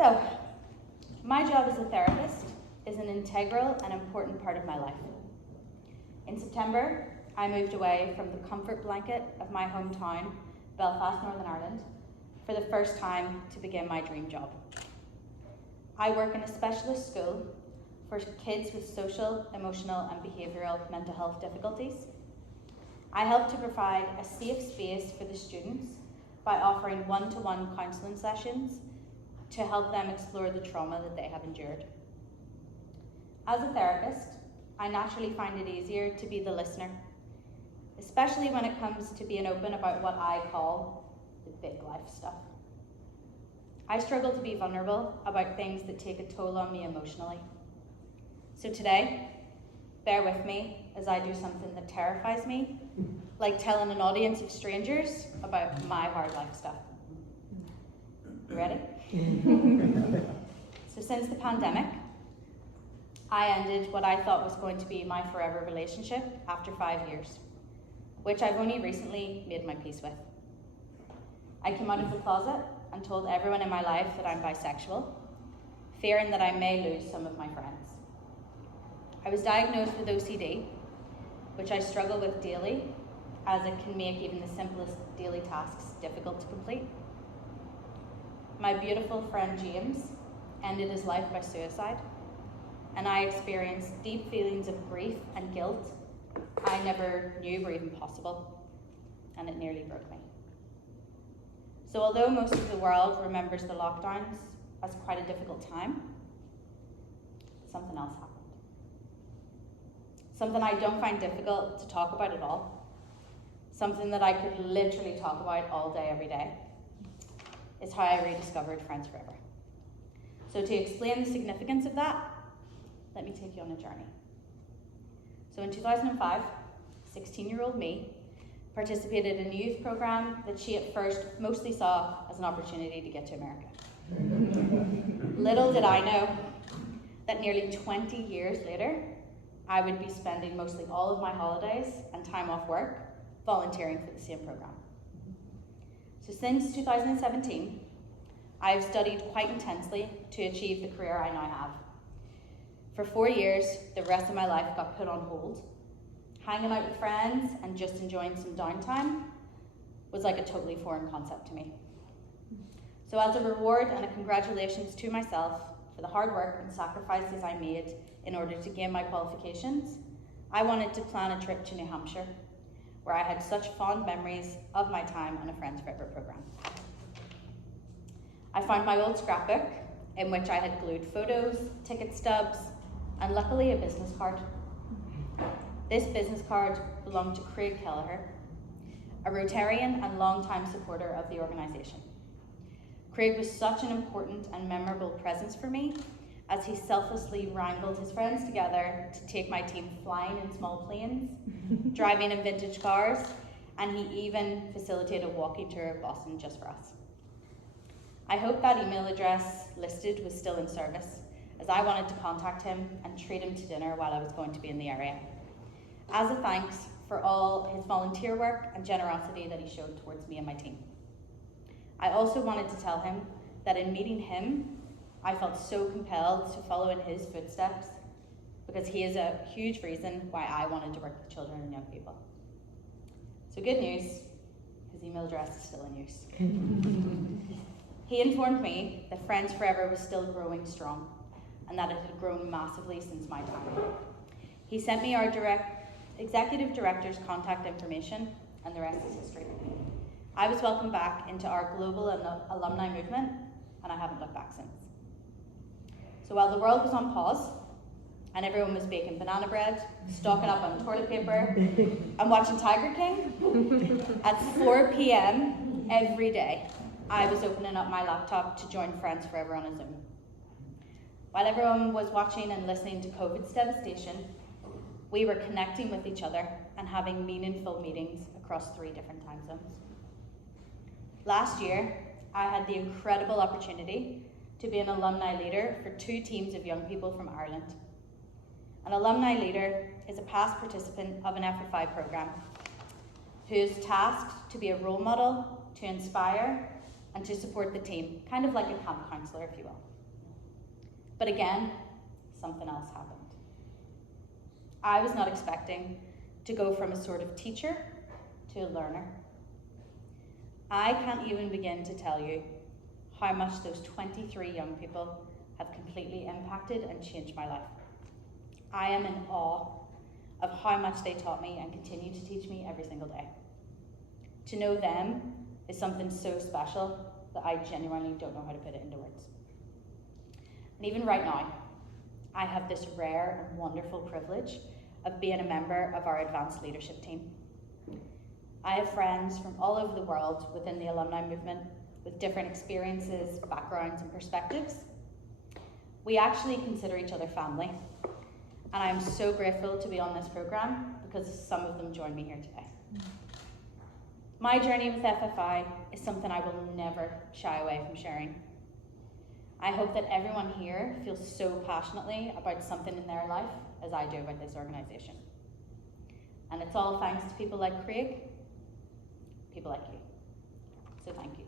So, my job as a therapist is an integral and important part of my life. In September, I moved away from the comfort blanket of my hometown, Belfast, Northern Ireland, for the first time to begin my dream job. I work in a specialist school for kids with social, emotional, and behavioural mental health difficulties. I help to provide a safe space for the students by offering one-to-one counselling sessions to help them explore the trauma that they have endured. As a therapist, I naturally find it easier to be the listener, especially when it comes to being open about what I call the big life stuff. I struggle to be vulnerable about things that take a toll on me emotionally. So today, bear with me as I do something that terrifies me, like telling an audience of strangers about my hard life stuff. You ready? So since the pandemic, I ended what I thought was going to be my forever relationship after 5 years, which I've only recently made my peace with. I came out of the closet and told everyone in my life that I'm bisexual, fearing that I may lose some of my friends. I was diagnosed with OCD, which I struggle with daily, as it can make even the simplest daily tasks difficult to complete. My beautiful friend James ended his life by suicide, and I experienced deep feelings of grief and guilt I never knew were even possible, and it nearly broke me. So although most of the world remembers the lockdowns as quite a difficult time, something else happened. Something I don't find difficult to talk about at all. Something that I could literally talk about all day, every day, is how I rediscovered Friends Forever. So to explain the significance of that, let me take you on a journey. So in 2005, 16-year-old me participated in a youth program that she at first mostly saw as an opportunity to get to America. Little did I know that nearly 20 years later, I would be spending mostly all of my holidays and time off work volunteering for the same program. So since 2017, I have studied quite intensely to achieve the career I now have. For 4 years, the rest of my life got put on hold. Hanging out with friends and just enjoying some downtime was like a totally foreign concept to me. So as a reward and a congratulations to myself for the hard work and sacrifices I made in order to gain my qualifications, I wanted to plan a trip to New Hampshire, where I had such fond memories of my time on a Friends Forever program. I found my old scrapbook in which I had glued photos, ticket stubs, and luckily a business card. This business card belonged to Craig Kelleher, a Rotarian and longtime supporter of the organisation. Craig was such an important and memorable presence for me, as he selflessly wrangled his friends together to take my team flying in small planes, driving in vintage cars, and he even facilitated a walking tour of Boston just for us. I hope that email address listed was still in service, as I wanted to contact him and treat him to dinner while I was going to be in the area, as a thanks for all his volunteer work and generosity that he showed towards me and my team. I also wanted to tell him that in meeting him, I felt so compelled to follow in his footsteps, because he is a huge reason why I wanted to work with children and young people. So good news, his email address is still in use. He informed me that Friends Forever was still growing strong, and that it had grown massively since my time. He sent me our executive director's contact information, and the rest is history. I was welcomed back into our global alumni movement, and I haven't looked back since. So while the world was on pause, and everyone was baking banana bread, stocking up on toilet paper, and watching Tiger King, at 4 p.m. every day, I was opening up my laptop to join Friends Forever on a Zoom. While everyone was watching and listening to COVID's devastation, we were connecting with each other and having meaningful meetings across 3 different time zones. Last year, I had the incredible opportunity to be an alumni leader for 2 teams of young people from Ireland. An alumni leader is a past participant of an FFI program who is tasked to be a role model, to inspire, and to support the team, kind of like a camp counsellor, if you will. But again, something else happened. I was not expecting to go from a sort of teacher to a learner. I can't even begin to tell you how much those 23 young people have completely impacted and changed my life. I am in awe of how much they taught me and continue to teach me every single day. To know them is something so special that I genuinely don't know how to put it into words. And even right now, I have this rare and wonderful privilege of being a member of our advanced leadership team. I have friends from all over the world within the alumni movement with different experiences, backgrounds, and perspectives. We actually consider each other family, and I'm so grateful to be on this program because some of them joined me here today. My journey with FFI is something I will never shy away from sharing. I hope that everyone here feels so passionately about something in their life as I do about this organisation. And it's all thanks to people like Craig, people like you. So thank you.